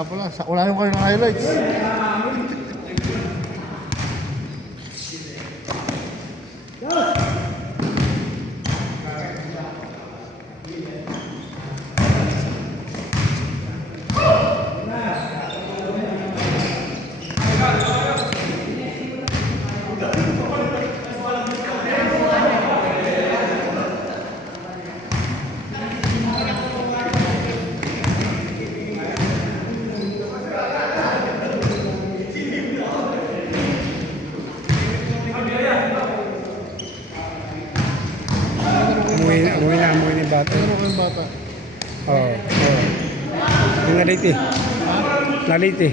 nga pala. Unahin ko yung highlights. Umuwi na yung bata. Ano ko yung bata? Oo. Yung nalit eh. Nalit eh.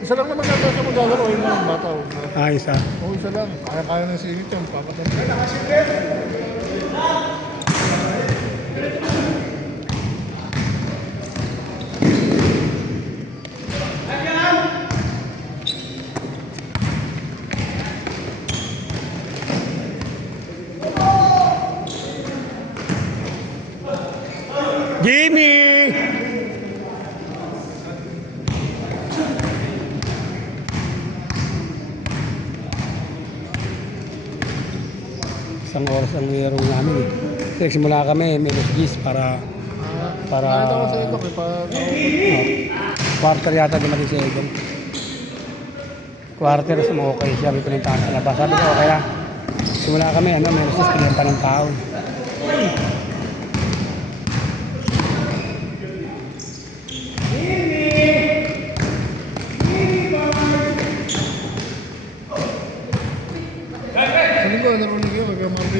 Isa lang naman natin sa maglalaro yung mga bata. Isa. Oo, isa lang. Kaya na singit yan. Papatang. Jimmy! Isang oras ang laro namin eh. Kasi simula kami, minus 10 para Nakita ko sa ito. quarter yata dumating si Egan. Quarter sa mga okay siya, may pinuntahan sa labas. Sabi ko, kaya simula kami, minus 10, pinunta pa ng tao.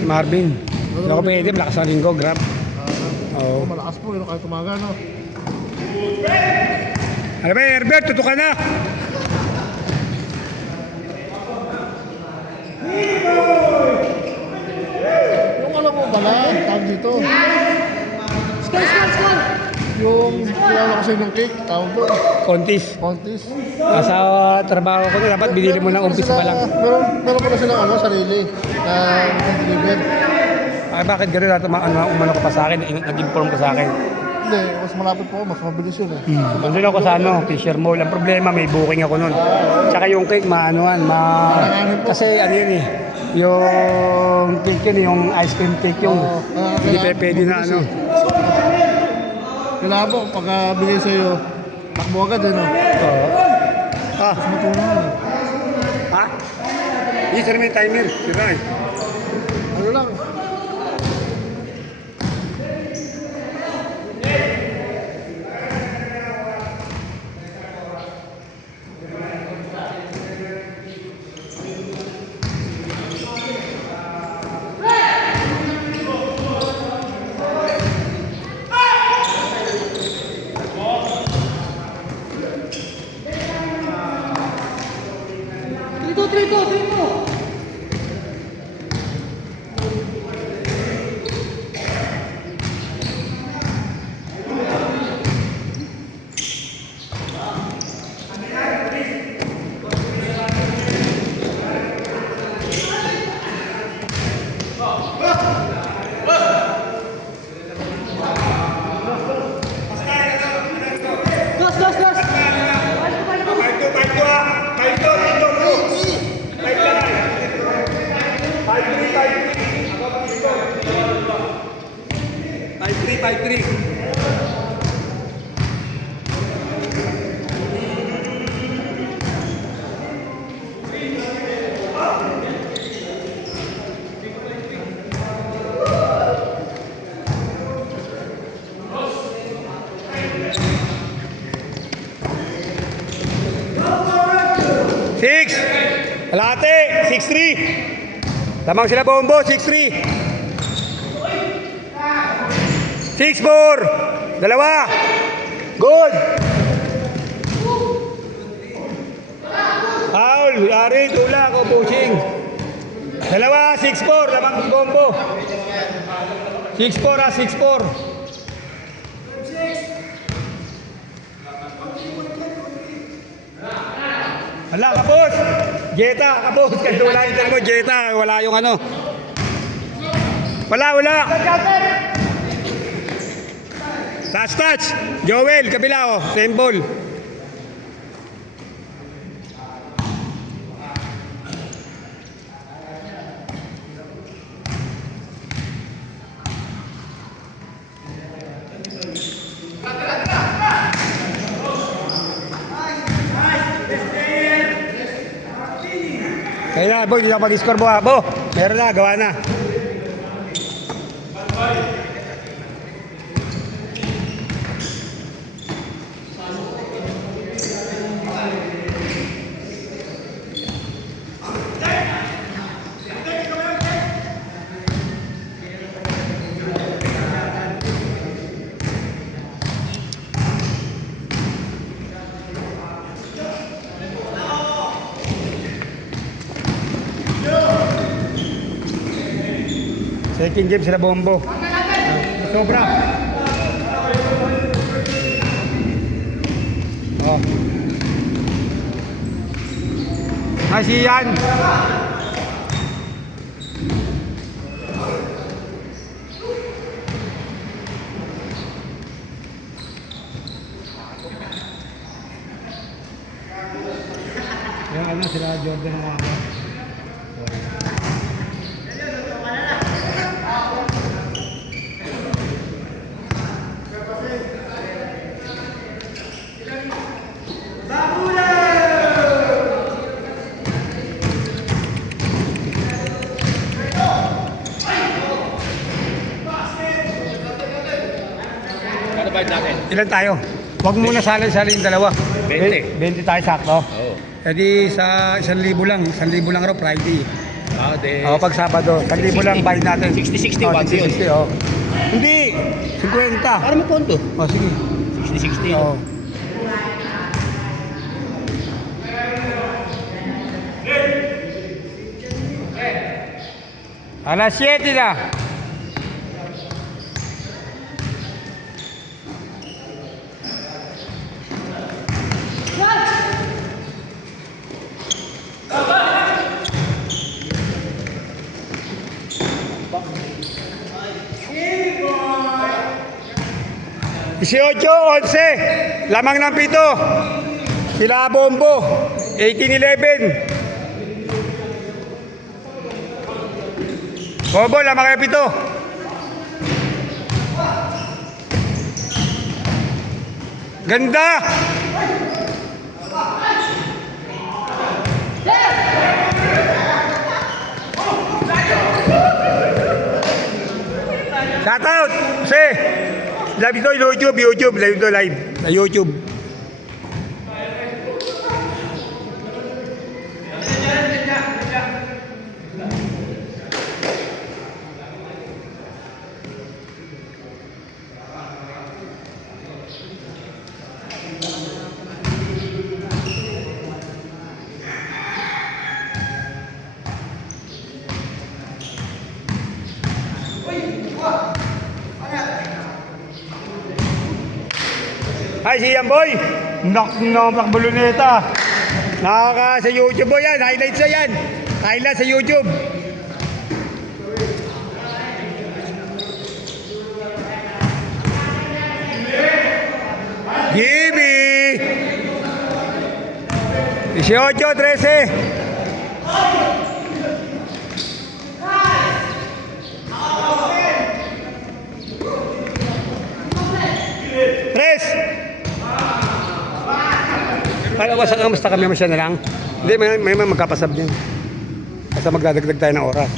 Marvin. Hindi ako pwede, malakas ang linggo, grab. Oo. Malakas po, yun kahit tumaga, no? Ano ba, Herbert, tuto ka na! Yung alam mo pala, tawag dito. Sky! Yung kilala ko sa inyong cake, tawag doon. Contis. Contest. Sa trabaho ko na, dapat binili mo ng umpisa pa lang. Meron pala silang sarili na deliver. Ay, bakit gano'n natin umano ko pa sa akin, nag-inform ko sa akin. Hindi, mas malapit po, mas mabilis yun eh. Nandun ako sa Fisher Mall. Ang problema, may booking ako nun. Tsaka yung cake, kasi ano yun eh, yung cake yun, yung ice cream cake yung, hindi pwede na ano. Kailangan po, pagka bigay sa'yo, takbo agad eh, no? Oo. Mas matunan eh. Ha? Hindi, sir, may timer. Sira eh. Ano lang? Trito! Kalate, 6-3. Tamang sila Bombo, 6-3. 6-4. Dalawa. Good. Foul. Yari, tulak o pushing. Dalawa, 6-4. Tamang Bombo. 6-4 6-4. Hala, kapos! Jeta, kapos! Kasi wala yung mo, Jeta. Wala yung ano. Wala! Last touch. Joel, kabila oh. Same ball. Kaya na, Bo, hindi ako mag-score, Bo. Bo, meron na, gawa na. Second game sila Bombo. Sobra. Oh. Ay, si Yan. Yung ano sila Jordan na ako. Ilan tayo? Huwag muna salin-salin dalawa. 20. 20 tayo sakto. Oo. Jadi sa 1,000 lang. 1,000 lang raw Friday. Ah, de. O pag Sabado, 1,000 lang bayad natin. 60-60, Oh, 1 60-60, oh. Hindi, 50. Para mo punto. O sige. 60-60. Oo. Alas 7 na. Isiocho, 11, lamang ng pito. Sila Bombo, 18-11. Bombo, lamang ng pito. Ganda! Shout out! Live ito, YouTube, live ito, live. Sa YouTube. Ay, si Yan Boy. Nakak buluneta. Nakaka sa YouTube boy yan. Highlights na yan. Highlights sa YouTube. Jimmy. 18-13. Kala ko sa kamusta kami masya na lang. Hindi, may magkapasab niyan. Basta magdadagdag tayo ng oras.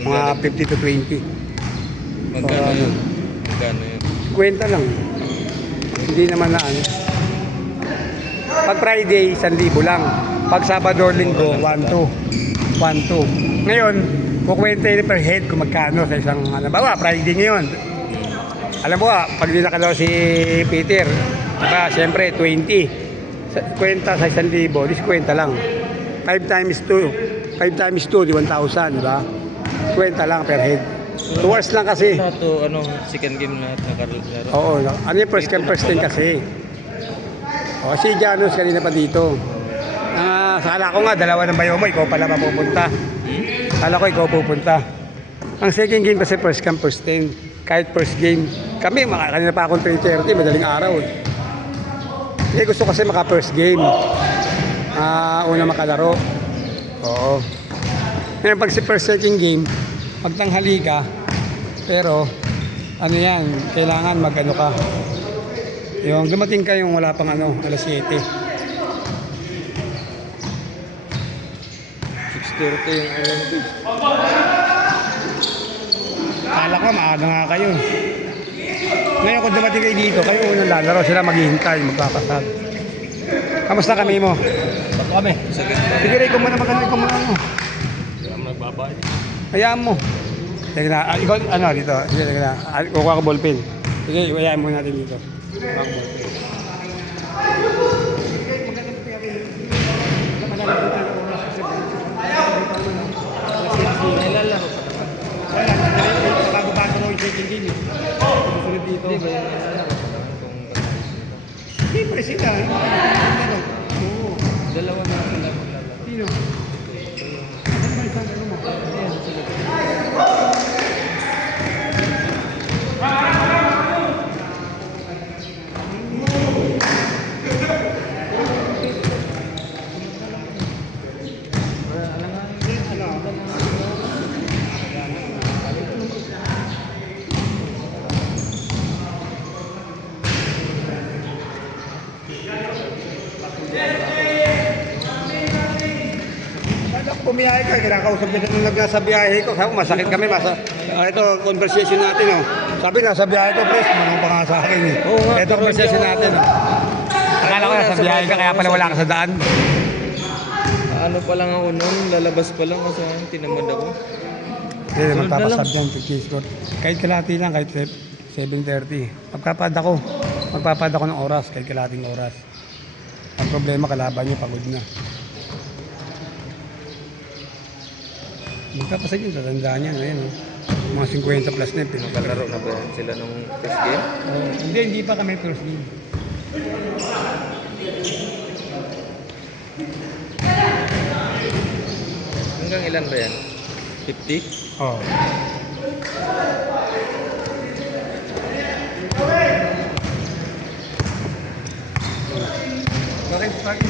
Mga 50 to 20. Magkano yun? Magkano yun? Kwenta lang. Hindi naman na ano. Pag Friday, 1,000 lang. Pag Sabado, Linggo, 1,200. 1,200. Ngayon, kukwenta yun per head kung magkano sa isang, bawa, Friday ngayon. Alam mo pag dinakalaw si Peter, diba, siyempre, 20. Kwenta sa 1,000, kwenta lang. 5 times 2, 5 times 2, di 1,000, di ba? Kwenta lang per head. 2 hours lang kasi. Lahat to, second game lahat nakalaro. Oo, ano yung first time kasi. O, si Janus kanina pa dito. Sala ko nga, dalawa ng bayo mo, ikaw pala mapupunta. Sala ko, ikaw pupunta. Ang second game kasi first come, first 10. kahit first game. Kami, kanina pa akong 3:30, madaling araw eh. Kasi gusto kasi maka first game. Una makalaro. Oo. Ngayon pag si first second game, magtanghali ka, pero ano yan, kailangan mag-ano ka. Yung dumating ka yung wala pang ano, alas 7. 6:30 yung Olympics. Kala ko maaga nga kayo. Ngayon kung dumating kayo dito, kayo unang lalaro, sila maghihintay, magpapasad. Kamusta kami mo? Bato kami. Sa ganda. Sige rin, ikaw muna maganda, ikaw muna ano. Kaya magbabayad. Hayaan mo. Sige na, ikaw, ano dito, sige na, kukuha ko ballpen. Sige, hayaan mo natin dito. Kukuha ko ballpen. Nailalaro pa naman. Bago-bago mo yung second game eh. Susunod dito. Hindi ba yung nailalaro pa naman kung Siyempre sila. Oo. dalawa na sila maglalaro? Sino? Ano ba isang ano mo? Ayan, sila. Pumiyahe ka, kinakausap kita nung nasa biyahe ko. Sabi ko, masakit kami. Ito, conversation natin. Oh. Sabi, nasa biyahe ko, press. Manong pa nga sa akin. Eh. Oo nga, Ito, conversation natin. Oh. Akala ko nasa biyahe ka, kaya pala wala ka sa daan. Ano pa lang ako noon, lalabas pa lang kasi tinamad ako. Hindi, magpapasab dyan, case court. Kahit kalahati lang, kahit 7:30. Magpapad ako ng oras, kahit kalahating oras. Ang problema, kalaban nyo, pagod na. Magpapasad yun, tatandaan yan. Ayan, oh. Mga 50 plus na yun. Nakalaro na ba sila nung first game? Hindi pa kami first game. Hanggang ilan ba yan? 50? Oo. Bakit?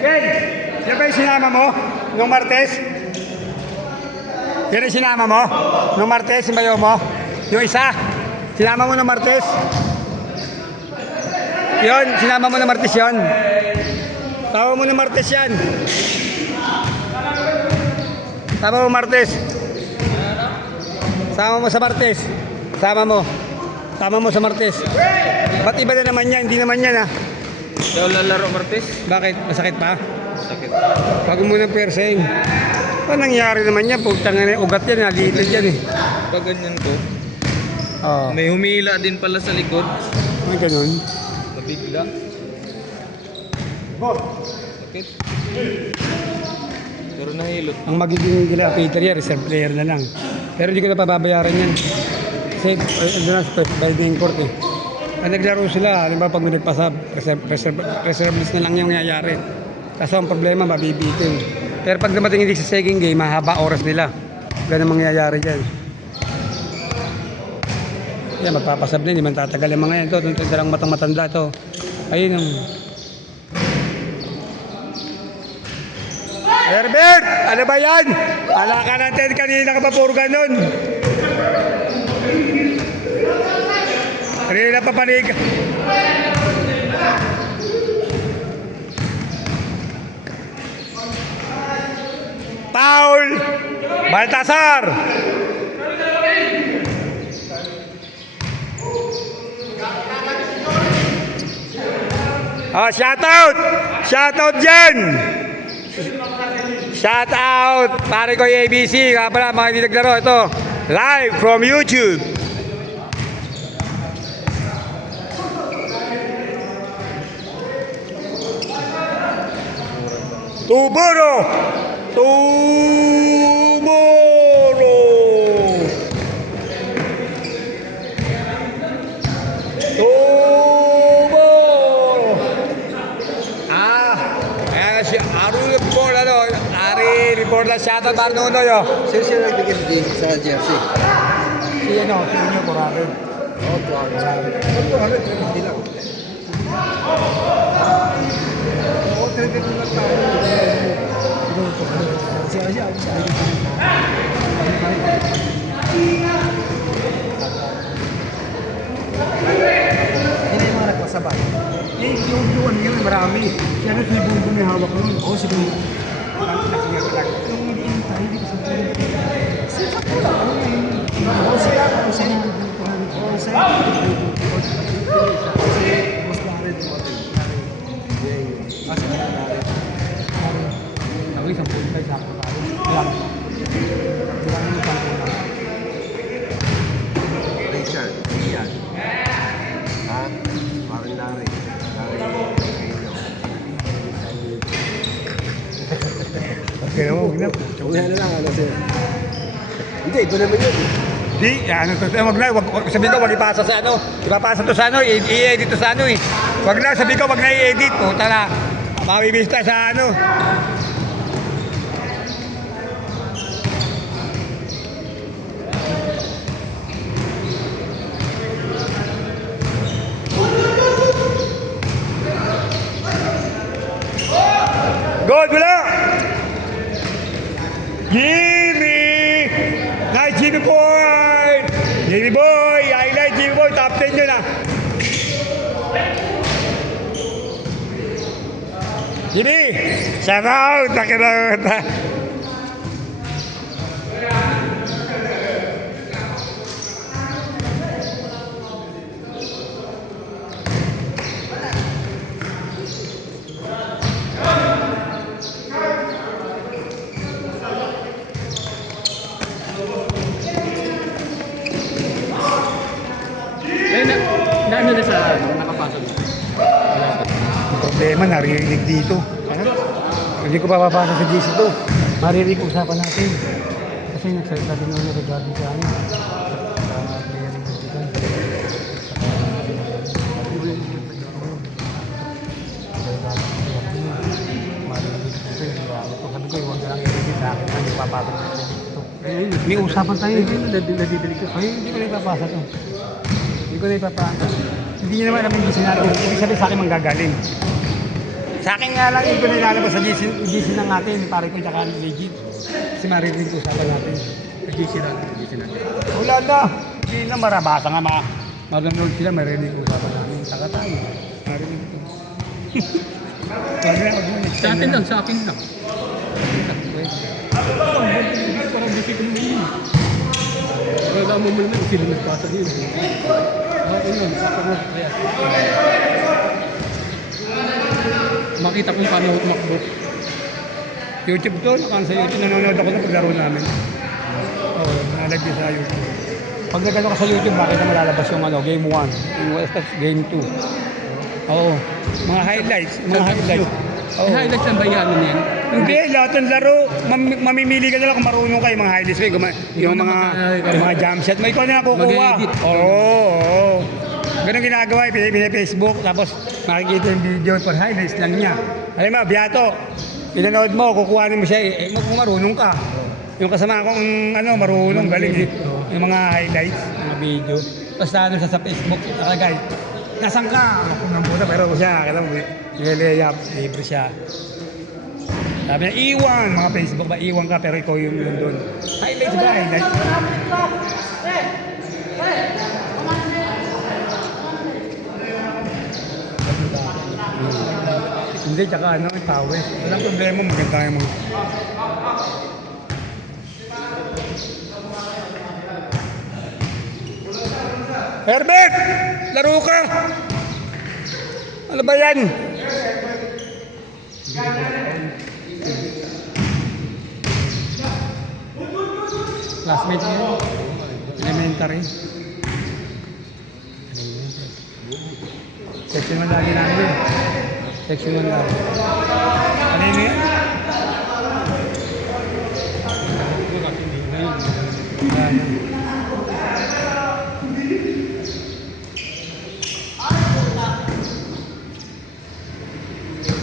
Ken, yan ba yung sinama mo nung Martes? Yan yung sinama mo nung Martes, yung bayo mo? Yung isa? Sinama mo nung Martes? Yon, sinama mo nung Martes yon? Tawa mo nung Martes yan. Sama mo Martes. Sama mo sa Martes. Sama mo. Sama mo sa Martes. Ba't iba na naman yan? Hindi naman yan, ha? Daw lalaro Martes. Bakit? Masakit pa? Sakit. Pag mo ng piercing. Ano nangyari naman yan? Putang na ugat yan, nalilit yan eh. Pag ganyan ko, Oo. may humila din pala sa likod. May ganun. Nabigla. Sakit. Pero nahilot. Ang magiging gila Peter yan, reserve player na lang. Pero hindi ko na pababayaran yan. Kasi ano na, binding court eh. Pag naglaro sila, halimbawa pag may nagpasab, reserve list na lang yung nangyayari. Kaso ang problema, mabibitin. Pero pag dumating hindi sa second game, mahaba oras nila. Ganun ang mangyayari dyan. Yan, magpapasab na, hindi man tatagal yung mga yan. Ito lang matang-matanda ito. Ayun yung... Herbert! Ano ba yan? Ala ka natin, kanina ka pa puro ganun. Kanina pa panig. Paul! Baltasar! Oh, shout out! Shout out dyan! Shout out! Pare ko yung ABC. Kaya pala mga hindi naglaro. Ito, live from YouTube. Tuboro! Tuboro! Tuboro! Ayan si Ari report report lang shout out Marnuno yo. Sino nagbigay din sa jersey? Si ano, si Inyo Corrado. Oo, 200. 250 lang. Oo, 350 lang tayo. Siya. Hindi yung mga nagpasabay. Yung ano yun, marami. Si ano, si Bungo may hawak nun. Oo, si Bungo. Yung hindi tayo, hindi ko sabihin. Oo, sila. Oo, sila. Oo, sila. Kasi, mas narin mo rin. Kasi narin. Ako isang punta, isang punta. Lang. Lang yung isang punta. Richard, Ian. Ha? Parang Larry. Okay, huwag na. Uwihan na lang, ano sir? Hindi, ito naman yun. Di, ano to, wag sabihin ko, wag ipasa sa ano. Ipapasa to sa ano, i-edit to sa ano eh. Wag na, sabihin ko, wag na i-edit. Puta na, mabibista sa ano. Good, wala! Jimmy! Nice, Jimmy boy! Jimmy boy! Highlight, Jimmy boy! Top 10 yun ah! Jimmy! Shout out! Nakirot! Ano na sa nakapasok? Ang problema, naririnig dito. Hindi ko papapasa sa GC to. Maririnig usapan natin. Kasi nagsalita din naman regarding sa amin. Sa player ng Vatican. Sabi ko, huwag na lang i-edit sa akin. Hindi papasa sa dito. May usapan tayo. Nadidilig ko. Ay, hindi ko na ipapasa to. Hindi ko na ipapasa. Hindi niya naman alam yung gisa natin. Ibig sabihin sa akin manggagaling. Sa akin nga lang yung nilalabas sa GC ng natin, pare ko tsaka legit. Kasi maririnig ko usapan natin. Sa GC natin. Wala na. Hindi na marabasa nga marunod sila, maririnig ko usapan natin. Saka tayo. Maririnig ko. Sa atin lang, sa akin lang. Parang gusto ko naman. Wala mo muna lang sila nagpasa din. Okay yun, sakto mo. Makita kung paano ako tumakbo. YouTube to, nakaan sa YouTube, nanonood ako ng paglaro namin. Oo, nalagay sa YouTube. Pag nagano ka sa YouTube, makita mo lalabas yung Game 1, yung Game 2. Oo, mga highlights. Oo. Eh, highlights lang ba yan yan? Hindi, lahat ng laro, mamimili ka na lang kung marunong kayo, mga highlights, yung mga jump shot, may ikaw na lang kukuha. Mag-edit. Oo. Ganun ginagawa, Facebook, tapos makikita yung video for highlights lang niya. Alam mo, Biato, pinanood mo, kukuhanin mo siya, kung marunong ka. Yung kasama kong marunong, galing yung mga highlights, mga video. Tapos sa Facebook, nakalagay, nasan ka? Ako nang puta, pero siya, kita mo, nilayap, libre siya. Sabi niya, iwan, mga Facebook ba, iwan ka, pero ikaw yung doon. Highlights ba, highlights? Hindi, tsaka tawes. Walang problema, maganda yung mga. Herbert! Laro ka! Ano ba yan? Classmate niyo? Elementary. Section 1 lagi namin. Section 1 lagi. Ano yun yan?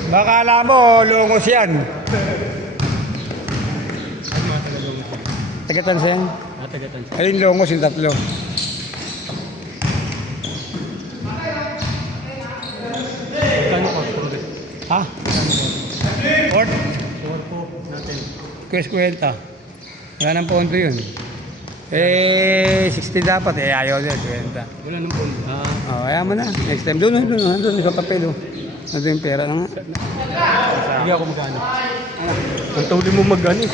Baka alam mo, lungos yan. Tagatansa yan? Ayun lungos yung tatlo. Ha? Port? Quest kwenta. Wala ng ponto yun. 60 dapat ayaw din, 20. Wala nang phone. Kaya mo na. Next time, doon sa papel. Nandun yung pera na nga. Hindi ako magano. Ang tawli mo magano.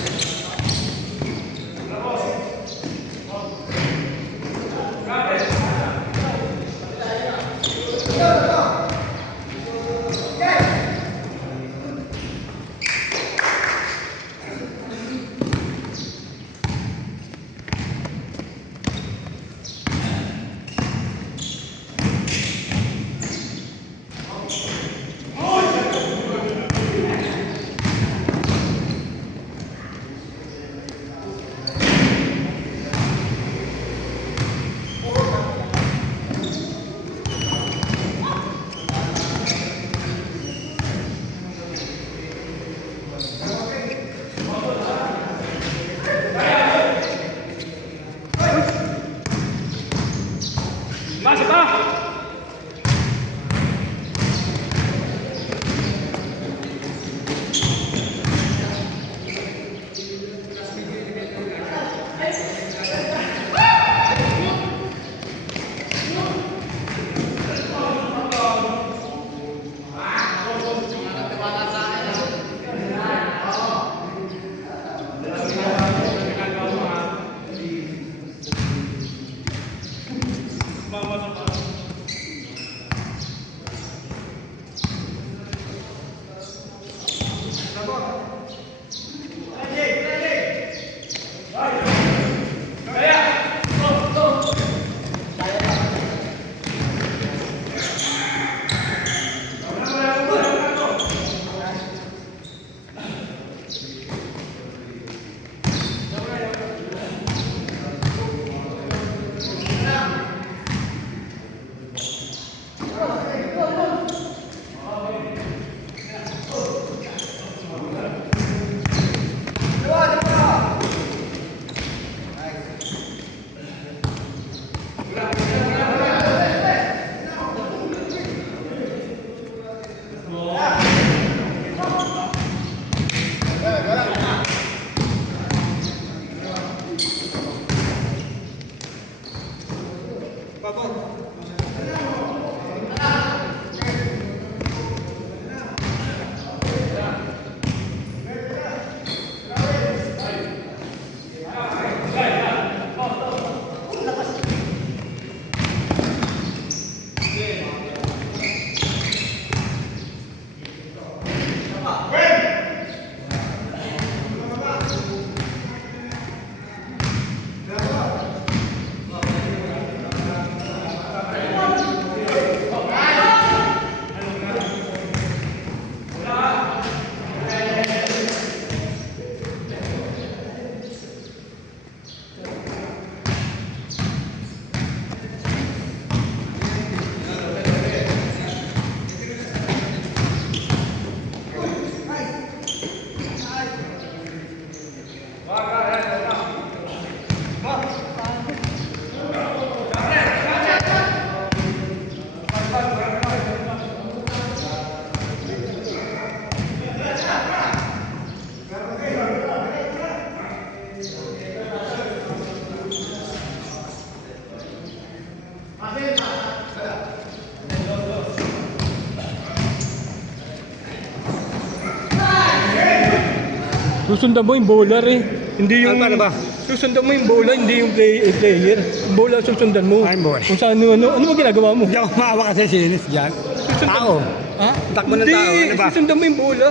Susundan mo yung bowler eh. Hindi yung... Paano ba? Susundan mo yung bowler, hindi yung player. Yung bowler susundan mo. Ay, bowler. Kung saan ano mo ginagawa mo? Hindi ako maawa kasi sinis dyan. Tao. Ha? Takbo ng tao, ano ba? Susundan mo yung bola.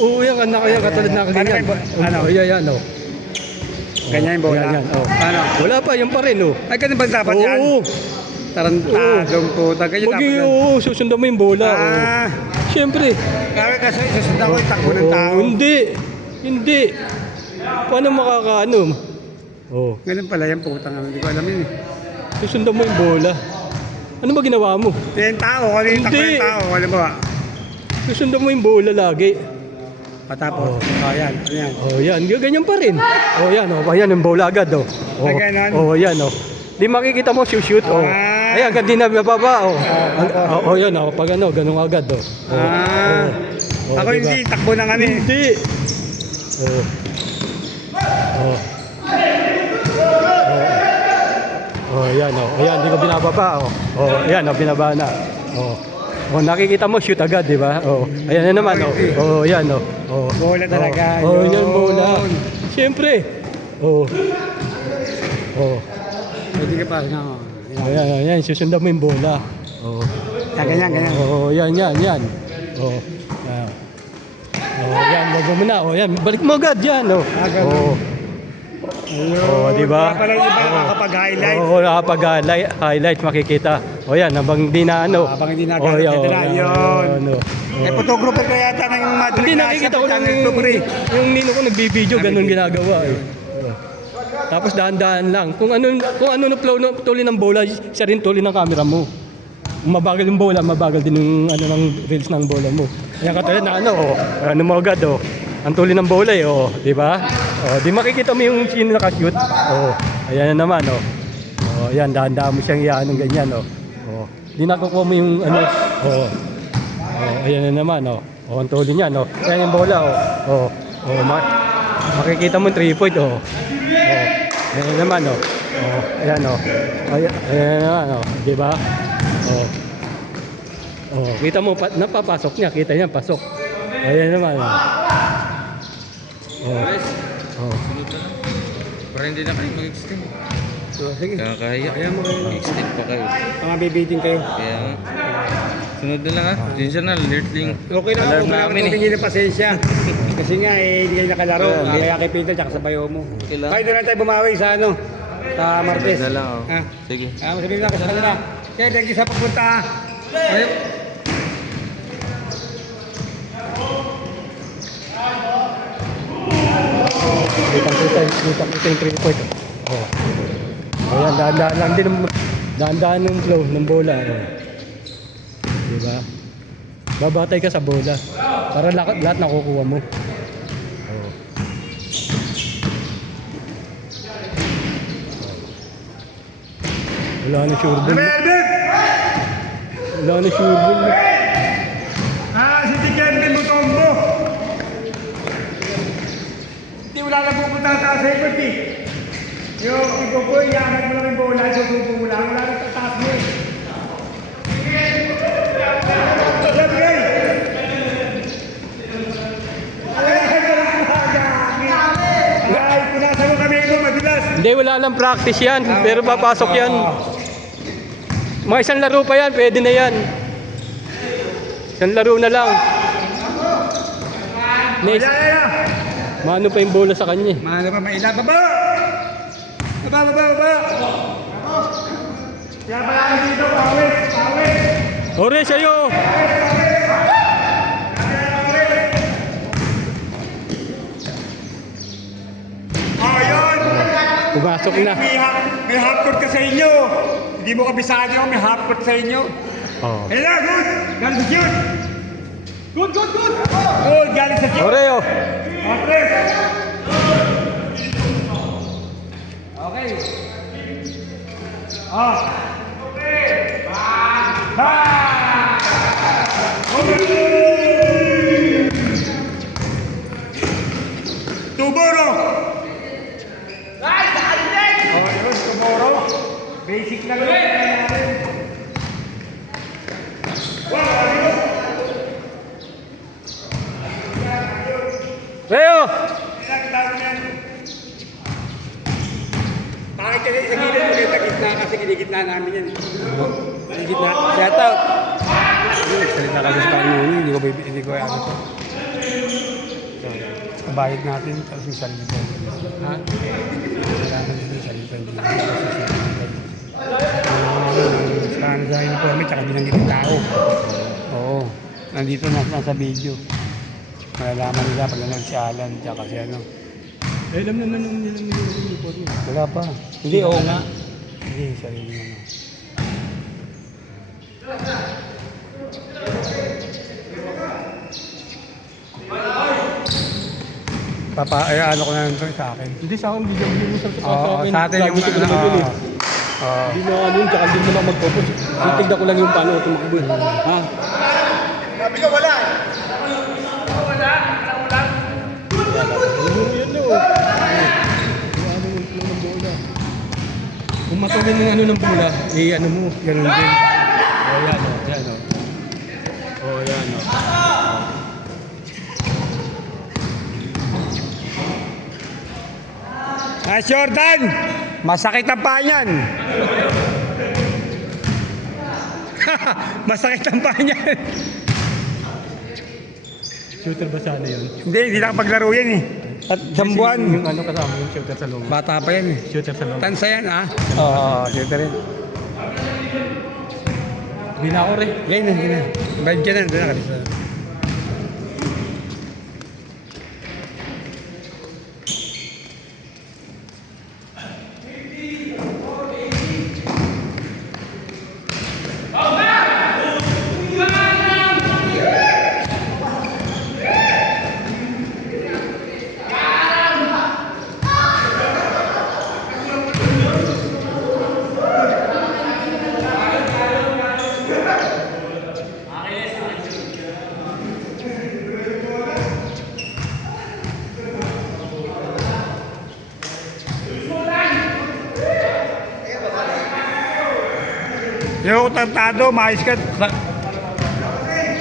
Oo, yan, anak kaya katulad na kaganyan. Ano? Yan, oh. Ganyan yung bola. Yan, oh. Ano? Wala pa, yan pa rin, oh. Ay, ganun ba dapat yan? Oo. Tarantadong puta. Ganyan dapat yan. Oo, susundan mo yung bola. Ah. Siyempre. Kaya kasi susundan ko yung takbo ng tao. Hindi. Paano makakaano? Oh. Ganun pala yan, putang. Hindi ko alam yun eh. Susundan mo yung bola. Ano ba ginawa mo? Yung tao, kung ano yung takbo Hindi. ng tao, alam mo ba? Susundan mo yung bola lagi. Patapos. Oh, yan. Yan. Oh, yan. Ganyan pa rin. Oh, yan. Oh, ayan yung bola agad, oh. Oh, Ay, ganun? oh yan, oh. Di makikita mo shoot, oh. Ah. Ayan, ganti na baba, oh. Oh, yan, oh. Pag ano, ganun agad, oh. Oh, Ah. oh, Ako diba? hindi, takbo ng ano eh. Hindi. Oh. Oh. Oh, ayan, oh. Ayan, di ko binababa, oh. Oh, ayan, oh, binaba na. Oh. Oh, nakikita mo shoot agad, di ba? Oh. Ayan na naman, oh. Oh, ayan, oh. Oh. Bola talaga. Oh, yun. yan bola. Siyempre. Oh. Oh. Pwede ka pa. No. Ayan, susundan mo yung bola. Oh. Ganyan. Oh, yan. Oh. Ayan. Oh, yan, bago mo na. Oh, yan, balik mo agad yan, oh. Oh. Oh, di ba? Kaya pala yung iba nakakapag-highlight. Oo, nakapag-highlight makikita. O yan, habang hindi na ano. Habang hindi na Oh, agad, yan, ito na, yan, yun. ano. Eh, photographer kaya yata ng madaling Hindi, nakikita ko lang yung nino ko nagbibideo, ganun ginagawa eh. Oh. Tapos dahan-dahan lang. Kung ano na flow no, tuloy ng bola, siya rin tuloy ng camera mo. Mabagal yung bola, mabagal din yung ano ng reels ng bola mo. Ayan katulad na ano, oh, ano mo agad, oh. Ang tuloy ng bola eh, oh, di ba? Oh, di makikita mo yung sino nakashoot. Oh, ayan na naman, oh. Oh, ayan, dahan-dahan mo siyang iyan ng ganyan, oh. Oh, di nakukuha mo yung ano, oh. Oh, ayan na naman, oh. Oh, ang tuloy niyan, oh. Ayan yung bola, oh. Oh, oh, makikita mo yung 3 point, oh. Oh, ayan na naman, oh. Oh, ayan, oh. Ayan na naman, oh. Di ba? Oh. Oh, kita mo, napapasok niya. Kita niya, pasok. Ayan naman, oh. Oh. Guys, Oh. sunod na lang. Para hindi na kayo mag-extend. So, sige. Kakaya. Ayan mo kayo. Mag-extend pa kayo. Mga bibiting kayo. Kaya nga. Sunod na lang ha. Diyan na, alertling. Okay na ako, kailangan ko tingin ng pasensya. Kasi nga, hindi kayo nakalaro. Kaya kay Peter, tsaka sa bayo mo. Okay lang. Kahit doon lang tayo bumawi sa ano, sa Martes. Sunod na lang, oh. Ha? Sige. Masabihin lang ko sa kanila. Kaya thank you sa pagpunta. Ayun. Kita yung 3 point. Oh. Ayan, dahan-dahan lang din. Dahan-dahan yung flow ng bola. Oh. Diba? Babatay ka sa bola. Para lahat nakukuha mo. Oh. Wala na sure ball. Wala na sure ball. Si Tikenben mo tombo. Hindi wala na pupunta sa second eh. Yung ikaw po, iangat mo lang yung bola, susubo mo lang, wala na tataas mo eh. Ay, pinasa mo kami ito, madilas. Hindi, wala lang practice yan. Pero papasok yan. Mga isang laro pa yan, pwede na yan. Isang laro na lang. Next, mano pa yung bola sa kanya eh. Mana pa maila, baba! Baba! Kaya pala kami dito, pawis! Ore, sa'yo! Ayun! Pumasok na. May half court ka sa inyo! Hindi mo kabisado yung may half court sa inyo. Oh. Ayun na, good! Galing sa shoot! Good! Good, galing sa shoot! Ore, oh. Okay! Okay! Tomorrow! Tomorrow? Basic lang yun. Leo! sa gilid mo sa gitna kasi ginigitna namin yan. Sa gitna. Shout out. Salita ka sa Spanyol, hindi ko ano to. Kabayad natin, tapos yung salita. Ha? Kailangan din yung salita. Saan sa uniforme, tsaka binanggit ng tao. Oo. Nandito na sa video. Malalaman nila pag nanonood si Alan, tsaka si ano. Eh, alam naman nila yung report niya. Wala pa. Hindi, oo nga. Hindi, sarili ano. Ano ko na lang ito sa akin. Hindi sa akin, hindi niya mag-uusap sa Oo, akin. sa atin yung Lagi ko naman yun eh. Oo. Hindi na ano, tsaka hindi mo na mag-focus. Titignan ko lang yung paano ito makabul. Ha? Sabi ka wala eh. Yan o. Ano yung flow ng bola. Kung matuloy ng ano ng bola, eh ano mo, ganun din. O yan o, yan o. O yan o. Jordan! Masakit ang paa niyan! Masakit ang paa niyan! Shooter ba sana yun? Hindi nakapaglaro yan eh. At isang buwan. Yung ano kasama yung shooter sa loob. Bata pa yan eh. Shooter sa loob. Tansa yan ah. Oo, dito rin. Hindi na ako rin. Ganyan na, ganyan. Bayad ka na, doon na kalisa. Yung tantado, maayos ka.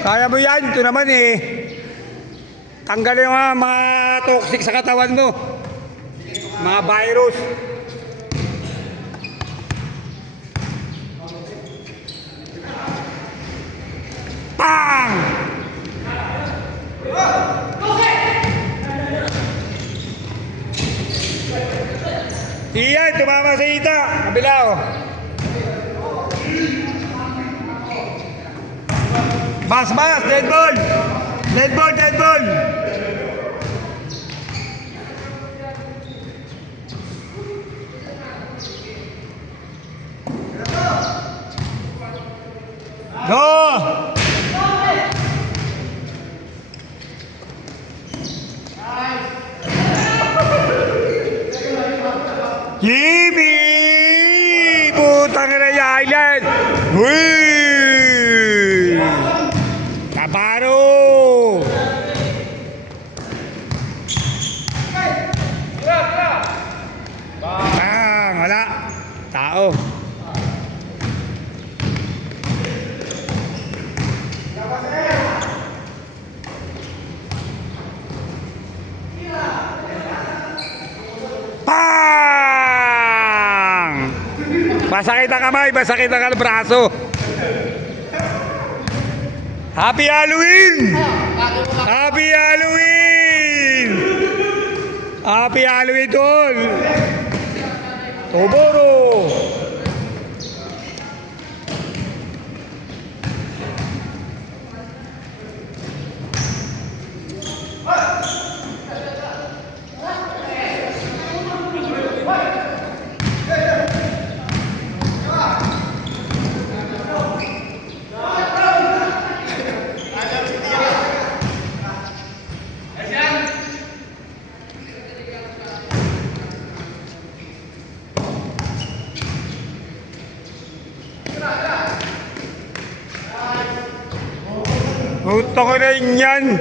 Kaya mo yan, ito naman eh. Tanggalin yung mga toxic sa katawan mo. Mga virus. Pang! Iyan, tumama sa ita. Kabila oh. Mas, dead ball! Dead ball, dead ball! Go! Jimmy! Putang ina yung island! Whee! Taparo! Bang! Wala! Tao! Bang! Masakit ang kamay, masakit ang braso. Happy Halloween! Happy Halloween! Happy Halloween tol! Toboro! Gusto ko rin yan.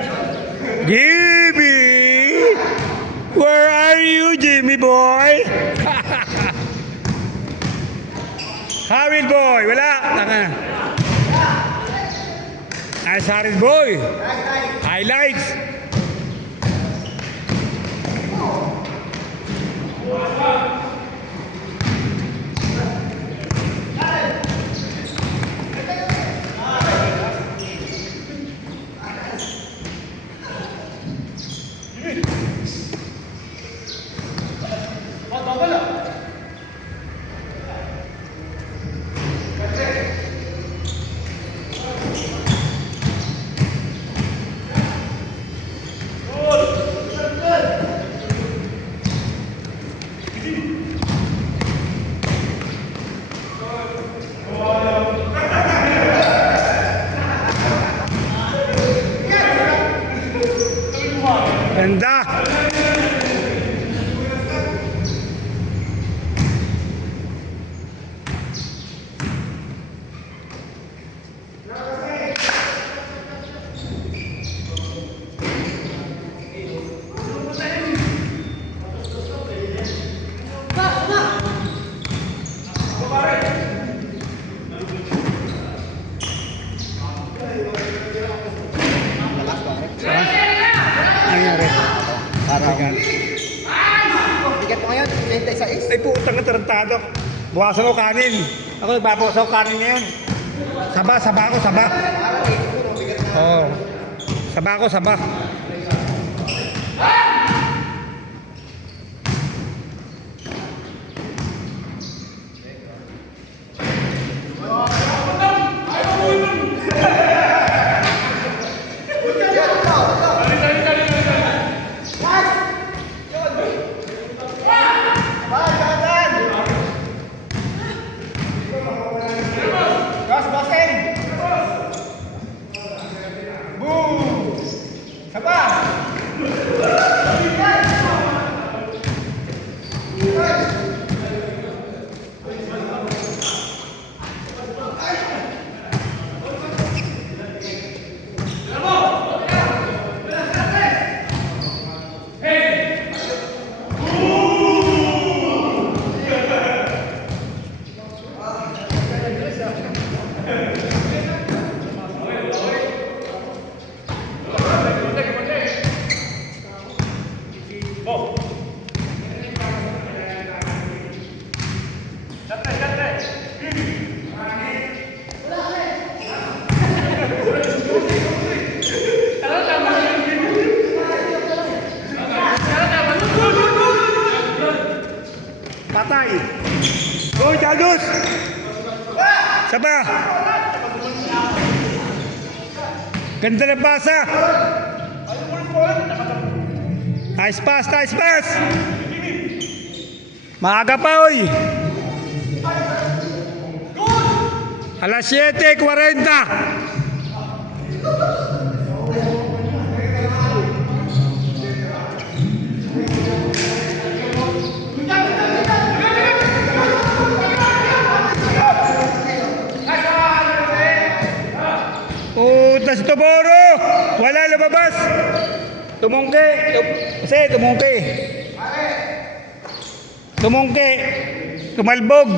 Jimmy! Where are you, Jimmy boy? Hawil boy, wala. Tanga. Nice Harris boy. Highlights. bigat. Bigat mo ngayon, 96. Ay putang na tarantado. Buwasan ko kanin. Ako nagbabawas ako kanin ngayon. Saba ako, saba. Oo. Saba ako, saba. Patay. Go, Jadus. Saba. Ganda ng basa. Nice pass, nice pass. Maaga pa, oy. Alas 7:40. Putas Toboro! Wala lumabas! Tumungke! Kasi tumungke! Tumungke! Tumalbog!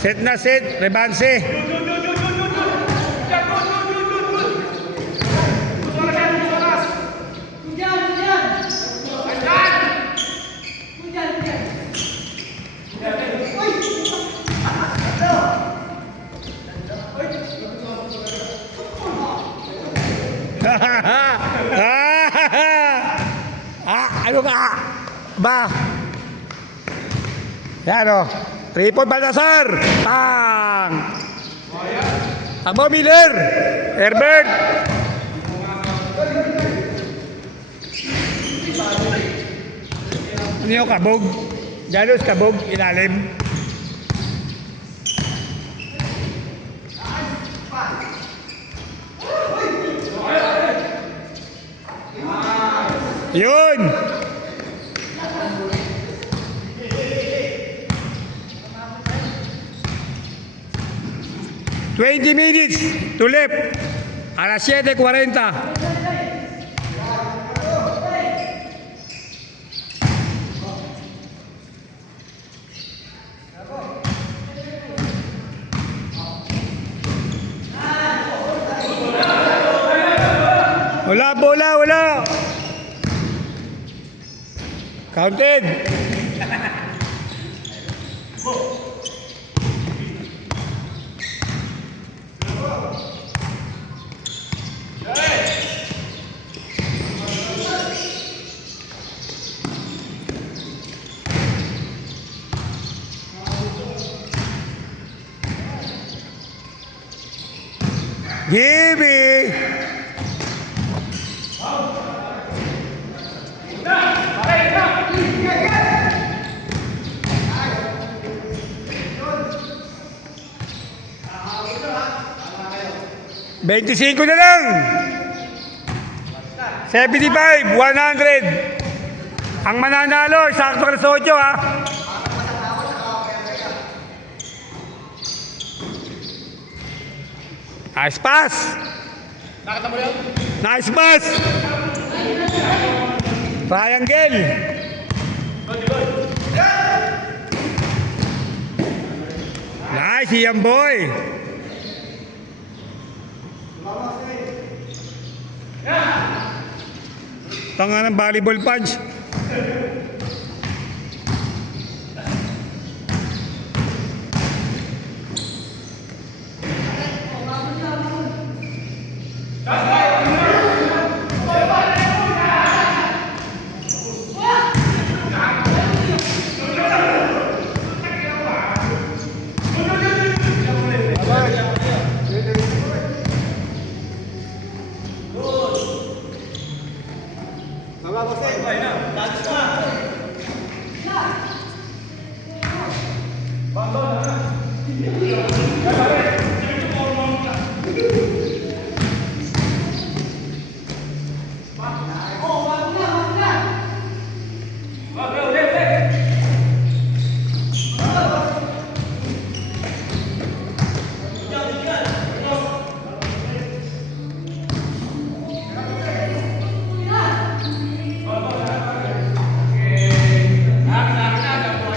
Set na set! Rebanse! Ano ka? Ba? Yan o. Triple Baltasar. Tang. Abo Miller. Herbert. Ano yung kabog? Jalos kabog. Ilalim. Yun! 20 minutes to left. Alas 7:40. Wala bola, wala. Counted. Gimme. $25 na lang. 75, 100. Ang mananalo, sakto ka na sa 8, ha? Nice pass. Nakita mo yun? Nice pass. Triangle. Nice. Nice, Ian Boy. Tanga ng volleyball punch.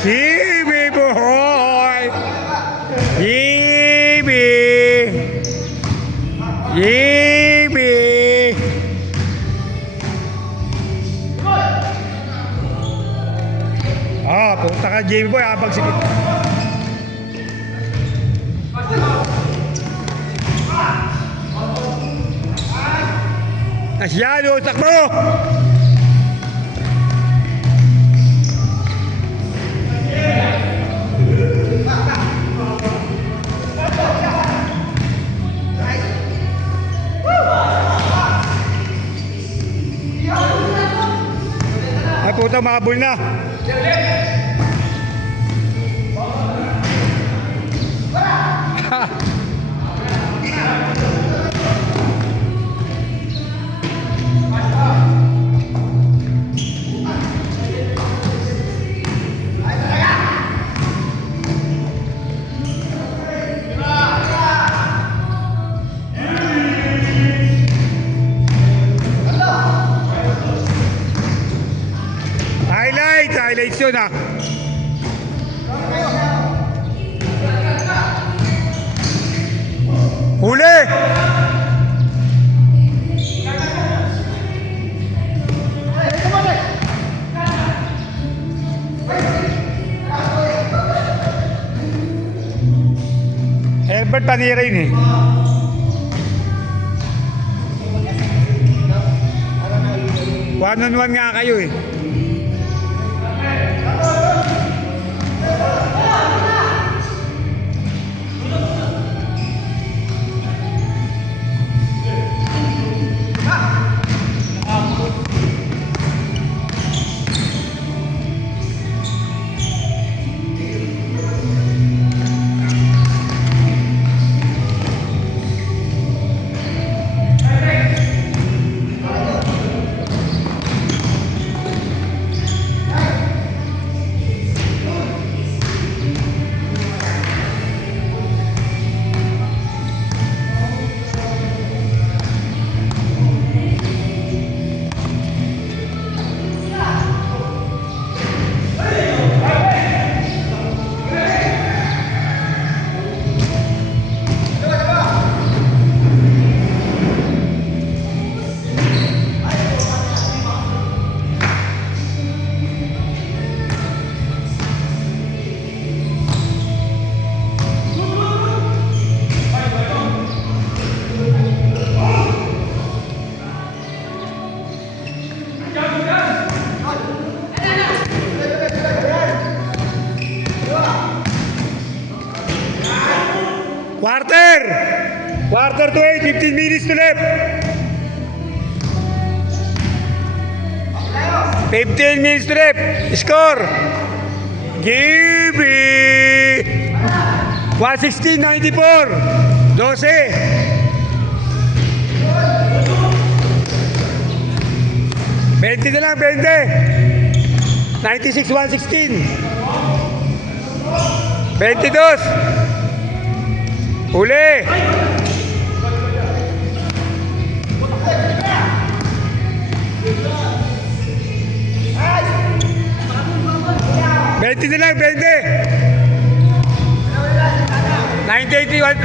Gibi boy. Gibi. Gibi. Ah, punta ka Gibi boy, habang sige. Asyado, takbo! Ay puta, mahabol na. Highlights yun ah. Huli! Herbert panira yun eh. One-on-one nga kayo eh. Quarter to 8, 15 minutes to left. 15 minutes to left. Score. Gibi. 116-94. 12. 20 na lang, 20. 96-116. 22. Uli. 20 na lang, 20. 9:31.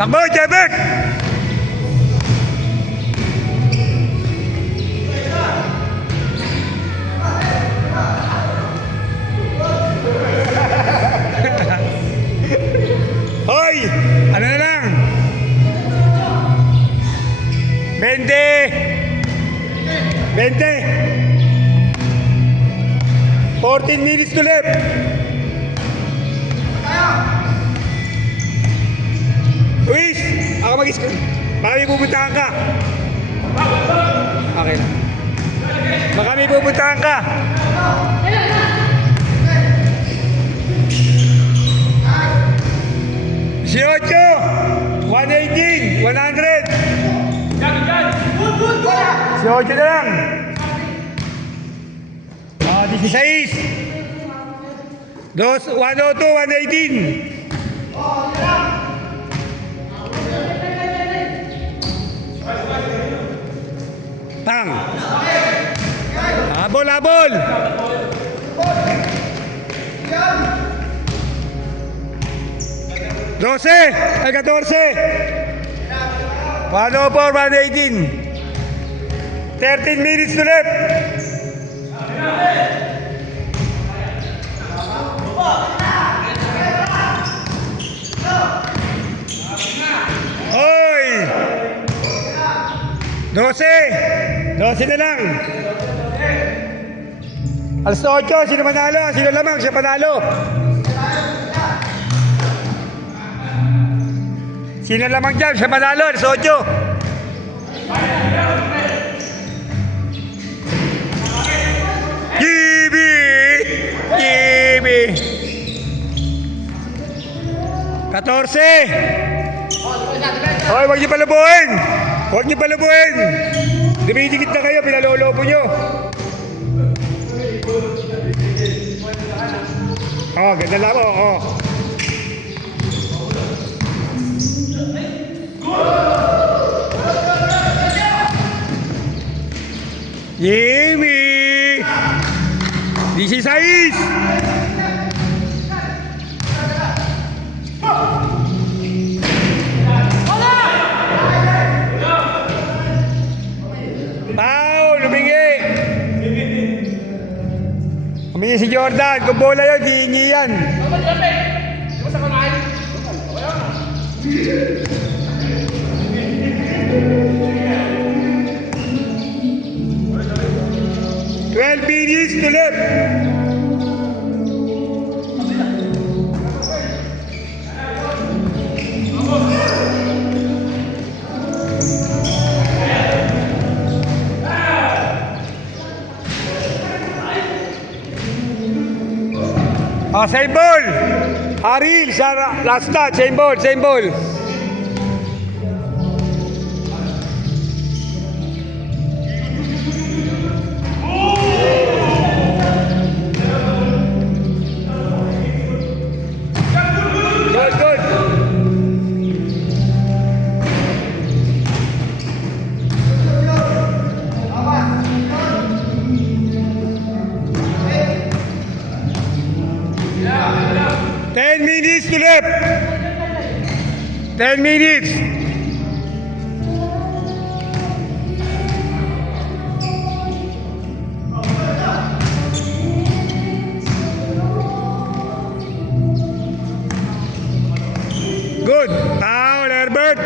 Takbo, Jebert! Hoy! Ano na lang? 14 minutes to left. Luis, ako mag-isip. Baka may pupuntahan ka. Okay lang. Baka may pupuntahan ka. Si 8, 118, 100. Si 8 na lang. 16. 102, 118. Pang. Habol, habol. Dose, ay 14. 104, 118. 13 minutes to left. Hoy! 12 na lang. Alas 8, sino manalo? Sino lamang? Siya panalo. Sino lamang dyan? Siya panalo. Alas 8. Gibi! 14. Hoy, huwag niyo palubuhin! Huwag niyo palubuhin! Dumidikit na kayo, pinalolobo niyo. Oh, ganda lang mo, oh. Jimmy! 16! Paul, lumingi! Humingi si Jordan. Kung bola yun, hihingi yan. 12 minutes to left. Same ball. Aril, last touch. Same ball, same ball. Good, good. Ten minutes to left. 10 minutes. Good. Foul, Herbert.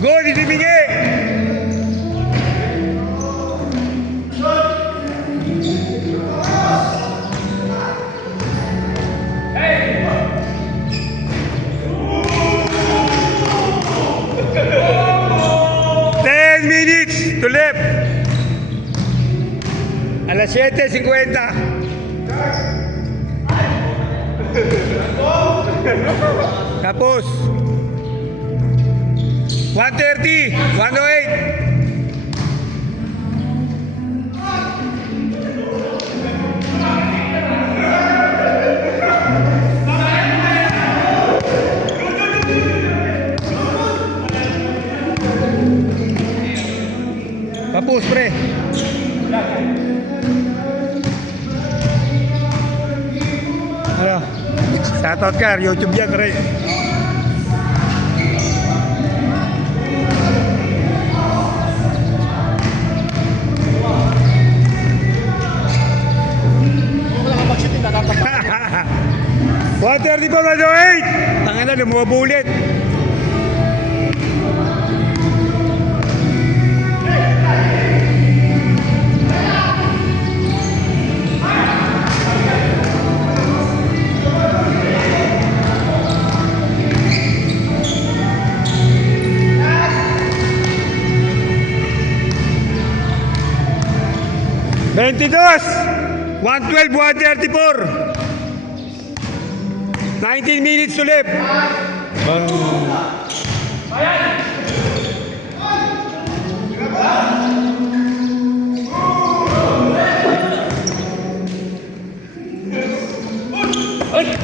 Good, ibibigay. Minutes to left. Alas 7:50. Tapos 1:30, 1:08. Tapos pre. Ano? Shoutout ka, YouTube yan pre. Wala kang mag-shoot, hindi nakakapag. 1:34, 1:08. Tangin na, lumuwabulit. Veintidos, 1:12, 1:34. 19 minutes to left.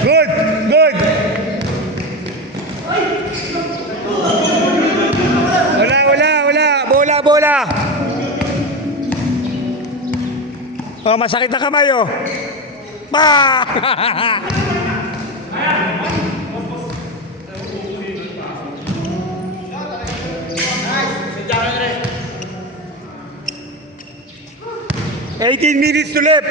Good, good. Wala. Bola. Oh, masakit na kamay, oh. Pa! 18 minutes to left.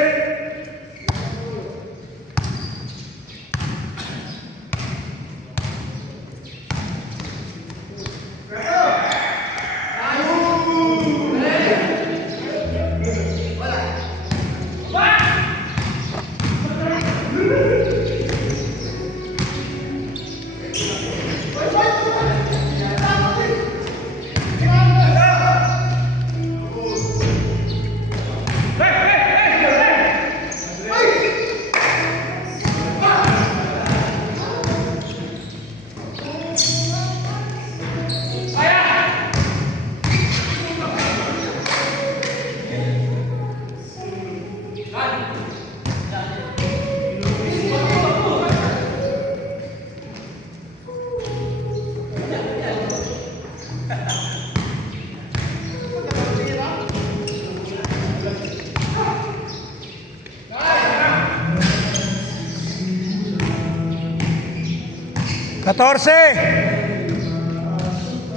Catorce.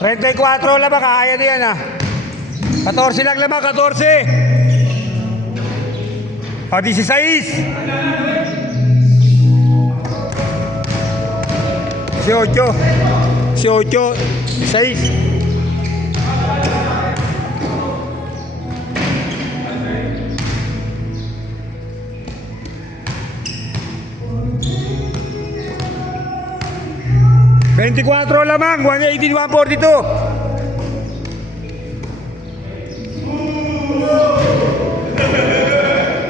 34 lamang, kaya na yan 14 lang lamang, 14. O, 16. 18. 6. Veinticuatro lamang, 118, 142.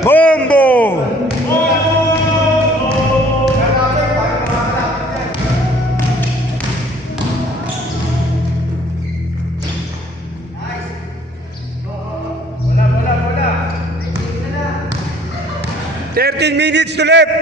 Bombo! Bola. 13 minutes to left.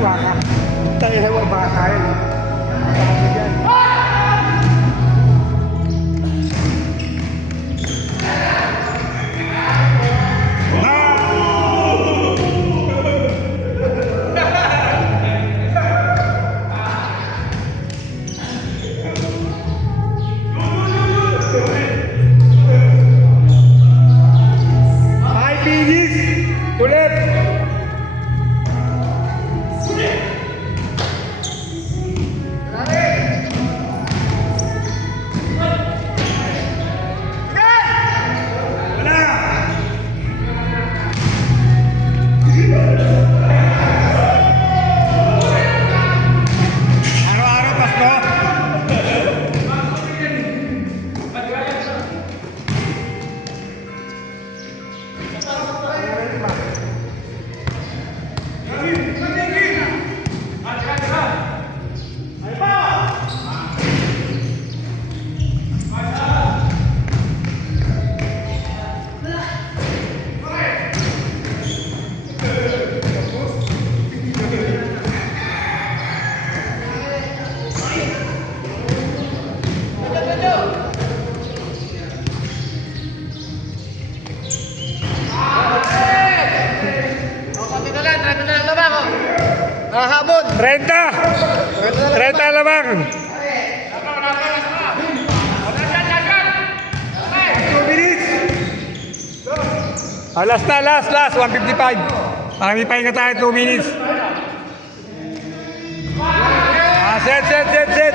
baka. Tayo na mo, baka tayo. Sabi dyan. Ulit! Araw-araw, Pasko! Habon! 30! 30 lamang! 2 minutes! Last na, last, 155. Parang may pahinga tayo, 2 minutes. Set.